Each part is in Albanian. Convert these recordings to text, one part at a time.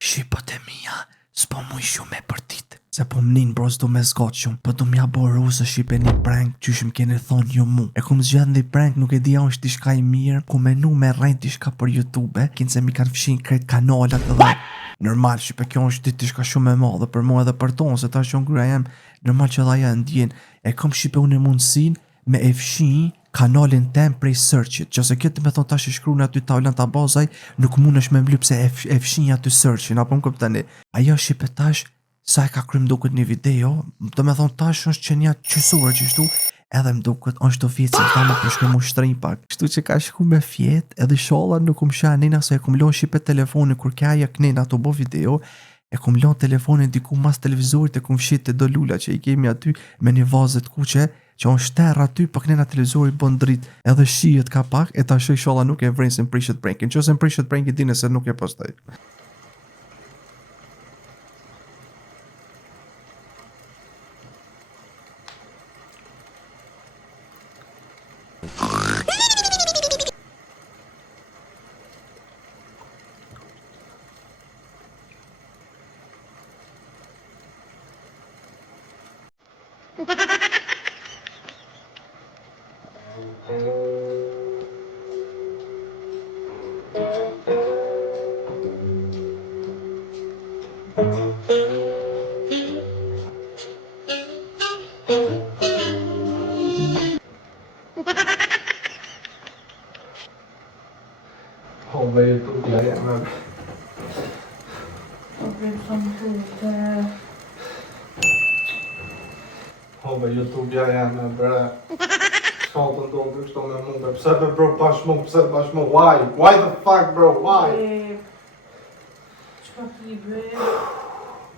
Shqipët e mija, s'po mu shumë e për tit. Se po m'nin bro s'do me zgat shumë. Po du m'ja boru se shqipe një prank qyshim keni thonë ju mu. E kum zgjat një prank nuk e dia është tishka i mirë. Ku menu me rejt tishka për YouTube. Kinë se mi kanë fshin kret kanalat edhe. Normal shqipe kjo është dit tishka shumë e madhe për mu edhe për tonë. Se ta që ngryra jem normal që dhaja ndjen. E kom shqipe unë e mundësin me e fshin kanalin tem prej searchit, që se këtë me thonë tash i shkru në aty tavlan të bazaj, nuk mund është me mblyp se e fshin aty searchin, apo më këptani. Ajo shqipe tash, sa e ka krym duket një video, do me thonë tash është që një qësuar që shtu, edhe më duket është të fjetë, se ta më përshme mu shtrin pak. Shtu që ka shku me fjetë, edhe shola nuk më shah nina, se e kum lon shqipe telefonin, kur kja ja knena të bo video, e kum lon telefonin diku mas televizorit, e kum fshit të do lula që i kemi aty me një vazet kuqe, që on shterë aty, për kënena televizori bën drit, edhe shijet ka pak, e ta shoj sholla nuk e vrenë se m'prishet prankin, që se m'prishet prankin dine se nuk e postaj. Håller YouTube jag med. Håller YouTube jag med bra. Skåten då förstår man nog. Pse bro bash mo. Why? Why the fuck bro? Why?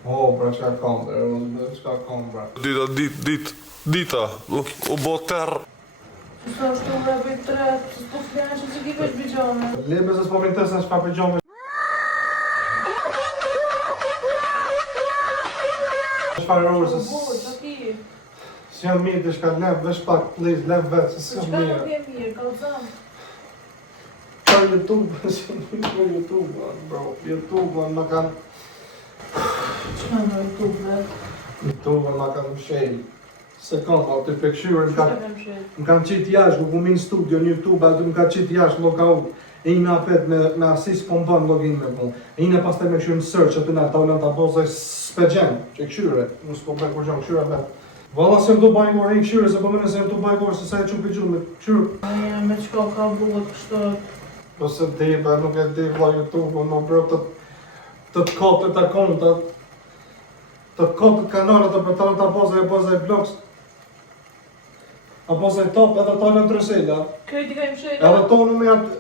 Oh bro, ska kom där. Ska kom bro. Dita, o boter. Sa është ora vetë 3, s'po flenë që si ki veç bijame. Lebe se s'po m'interesan çka pëgjome. Çfarë orë se s'jam mirë dhe shka lev vesh pak please, lev vetë se s'jam mirë. Çka nuk e mirë, kalzam. Për YouTube, s'jam mirë për YouTube, bro. YouTube, ma kanë... Çka në YouTube? YouTube, ma kanë mshej. Se kam, aty pekshyrë më kanë qitë jashtë, nuk min studio në YouTube, aty më kanë qitë jashtë logout. E ina apet me asis po më banë login me po. E ina pas të me këshyrë në search aty në taulen të abozaj s'pegjen, që këshyre, mu s'po me kur gjonë këshyre vetë. Valla se më do bajnë gore i këshyre, se po mene se më do bajnë gore, se sa e që pëgjur me këshyre. Aja, me qka ka buhet kështë. Po se di, be nuk e di vla YouTube, në bro të katët akontat, të katët kanalet të për të abozaj blogs. Apo se top edhe talën trësela. Krejti ka im shela? Edhe tonë me atë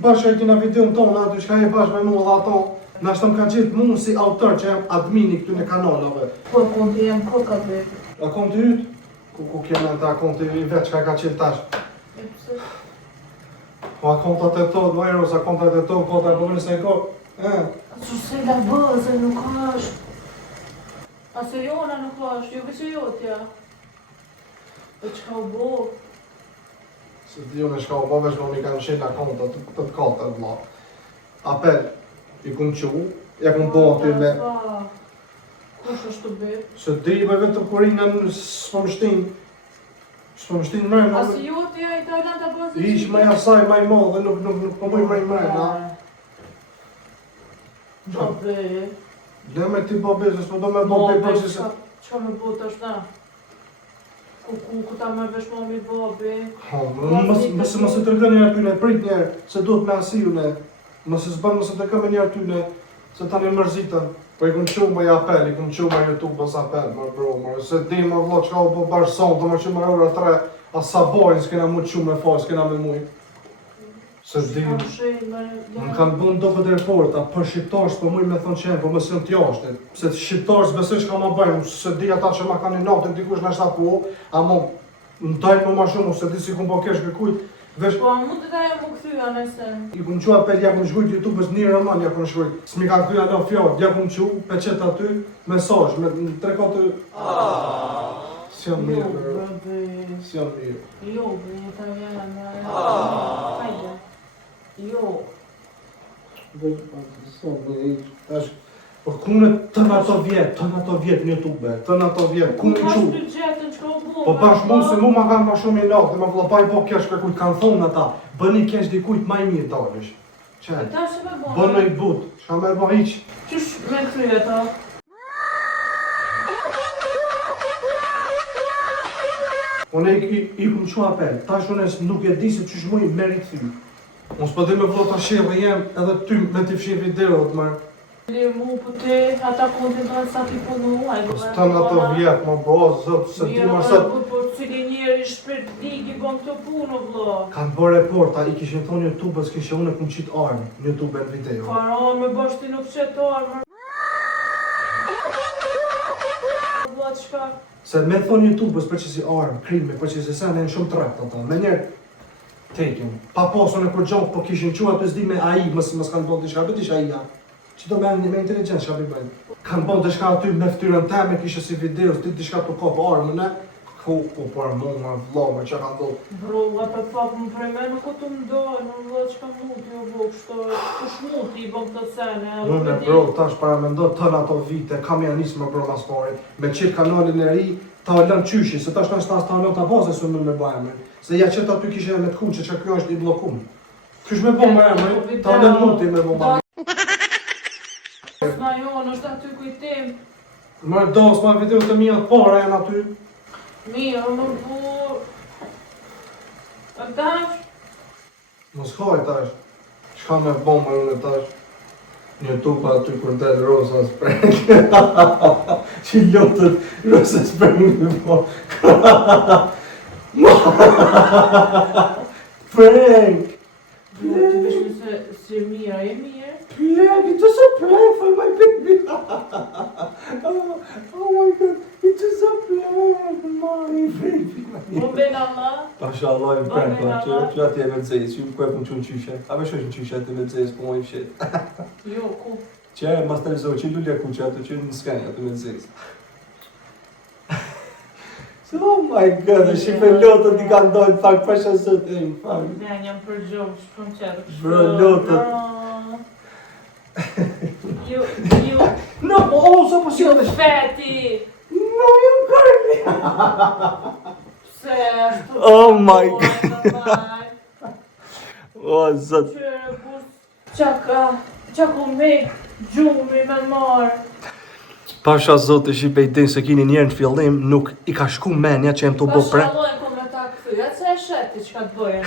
bashkë e kina videon tonë, aty shka e bashkë me mu dhe ato. Në ashtë më ka qitë mu si autor që jam admini këtu në kanalave. Po, konti jem, ko ka vetë? Akonti ytë? Ku kjene të akonti i vetë që ka qitë tash? E pëse? Po akontat e to, do eros, akontat e to, kota e përgjën se e ko. Që se la bëzë, nuk ashtë. Ase jona nuk ashtë, jo që jotja. Po qka u bo? Se di unë shka u bo vesh më mi kanë shenë akontat të kata vla. Apel, i kun qu, ja kun bo aty me... Kush është të betë? Se di me vetë të kurinën s'po më shtinë. S'po më shtinë mërë. Ase jotja i taulan të bëzë? Ish me jasaj maj modhe, nuk po mëj mërë, na. Qa be? Le me ti bo bezë, s'po do me bo bezë përsi se... Qa me bo të është na? Ku ta me vesh mami babi? Mëse të rëgën njerë tyne, prit njerë, se duhet me asiju ne. Mëse s'ban mëse të këmë njerë tyne, se ta një mërzitën. Po i kun qumë me apel, i kun qumë me YouTube bës apel, më bro, më. Se di më vlo qka u bo bashkë sonë, të më që më ora 3, a sa bojnë s'kena mu qumë me faj, s'kena me mujë. Se di, më kanë bënë do këtë reporta, për shqiptarës për mujë me thonë që jenë, për mësë në t'jashtë. Se shqiptarës besoj që ka ma bëjnë, se di ata që ma kanë një natën, dikush në shta po, a mo, më dajnë më ma shumë, se di si kun po kesh kërkujt, vesh... Po, mund të daja më këthyja nëse... I kun qua apel, ja kun shkujt YouTube-ës një rëman, ja kun shkujt. S'mi ka këthyja në fjallë, ja kun qu, peqet aty, mesazh, me në treka aty... S'jam mirë, bro. S'jam mirë. Jo, bro, ta janë... Hajde. Jo. Vesh, s'jam mirë, Po kune tën ato vjet në YouTube, tën ato vjet, kune Ku qu. të gjetën që ka u bo? Po bash mu se mu ma kanë ma shumë i natë, ma vëlla pa i po kesh ka kujt kanë thonë ata, bëni kesh dikujt ma i mirë dalësh. Qe, Ta që me bo? bënë i but, shka me bo hiq. Qysh me krye ta? Unë i kum qu apel, tash unë nuk e di se qysh mu i merit thy. Unë s'po di me vëlla ta sheve jem edhe ty me t'i fshi videot mërë. Li mu po te, ata kontentuar sa ti punu, Së tënë ato vjet, ma bro, zëtë, se ti ma sët. Po cili njeri shpirt ligi bon këtë punë, vlo. Kanë bërë reporta, i kishin thonë YouTube-ës, kishe unë e kum qitë armë, në YouTube e në video. Faraon me bash ti nuk qëtë armër. Vlo, qka? Se me thonë YouTube-ës për që si armë, krimi, për që si sen e në shumë trakt ata. Me njerë, tekin. Pa posën e kur gjohë, po kishin qua të zdi me AI, mësë kanë bërë dishka, bëti isha IA. Që do me inteligencë, që abim bëjnë. Kanë bërë dishka aty me ftyrën teme, kishe si videos, ti dishka të kopë armën e. Ku për mu, me vlo, me që ka ndodhë. Bro, ata fapë më prej me nuk o të mdojnë, në vlo qka muti o bo, kush muti i bëm të sene. Unë e bro, tash para me ndodhë tënë ato vite, kam janë nisë me bro mas pari, me qitë kanalin e ri, ta lën qyshi, se tash tash ta lën ta baze së më me bajme. Se ja qëtë aty kishe me të kunë që kjo është i blokum. Kysh me bo me emre, ta lën muti me bo ma. Sna jonë, është aty kujtim. Mërë do, s'ma video të mija të para janë aty. Mirë, më bu... A dash? Mos haj tash. Shka me bo me unë tash. Një tupa aty kur del Rosa Spreng. Që lotët Rosa Spreng me bo. Prank! Të vishme se mira e mirë. Prank! It was a prank for my baby! Oh my god! It was a prank for my baby! Më ben Allah. Pasha Allah im prank la, që ati e me të zezë, ju më kuep në qunë qyshe. A me shosh në qyshe të me të zezë, po më i fshet. Jo, ku? Që mas televizor, që lullja ku që atë që në skenja të me të zezë. Oh my god, e shipe lotët i ka ndojnë pak, pasha sot e më pak. Ne, jam për gjohë, shpëm qërë. Bro, lotët. Ju... No, oh, sa po Ju sjellë. feti! No, ju kërni. Se, ashtu... Oh my god. O, zot. Qërë, bus... Qa ku me gjumi me marë. Pasha zot e shipe i din se kini njerë në fillim, nuk i ka shku menja që jem të bo prank. Pasha lojnë ku me ta këthy, atë se e sheti që ka të bëjnë.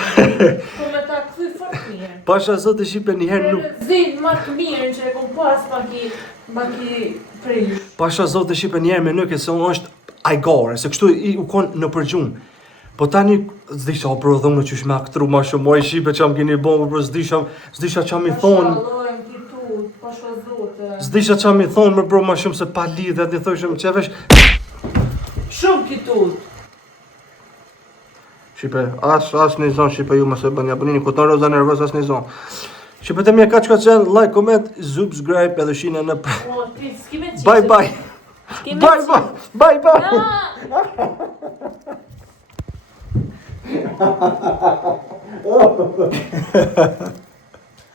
Ku me ta këthy fort mirë. Pasha zot e shipe njëherë nuk... Zinë ma të mirë që e kom pas ma ki prish. Pasha zot e shipe njerë me nëke se unë është ajgare, se kështu i u konë në përgjumë. Po tani, zdisha o bro dhëmë në qysh me aktru ma shumë, o i shipe që am kini bomë, bro, zdisha që am i thonë. Pasha lojnë kitu, pasha zote. Zdisha që am i thonë, më bro, ma shumë se pa lidhe, dhe thëshëm që vesh... Shumë kitu. Shipe, as një zonë, shipe ju më se bënja, bënini kuton roza nervës, as një zonë. Shipe të mje ka që ka qenë, like, comment, subscribe, edhe shine në për... O, ti, s'kime qitë. Bye bye! S'kime Bye bye! Bye bye! Ah!